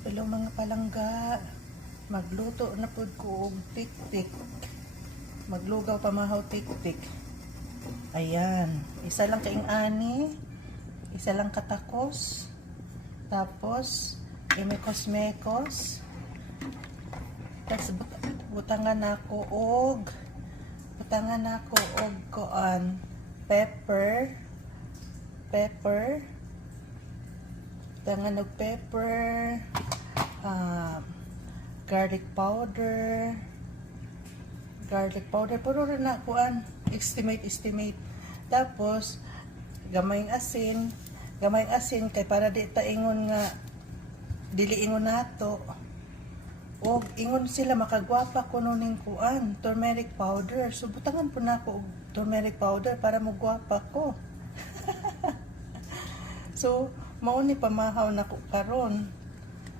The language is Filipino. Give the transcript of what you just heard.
Hello mga palangga, magluto na pud ko og tik-tik. Maglugaw pamahaw tik-tik. Ayan, isa lang kaing ani, isa lang katakos. Tapos imekos-mekos. Tapos butangan ako og koan, pepper. Butangan og pepper. Garlic powder, puro rin na kuan, estimate. Tapos gamayng asin kay para di ta ingon nga dili ingon nato, og ingon sila makagwapa kuno ning kuan, turmeric powder. So butangan po na ako og turmeric powder para mogwapa ko. So mao ni pamahaw na ko karon.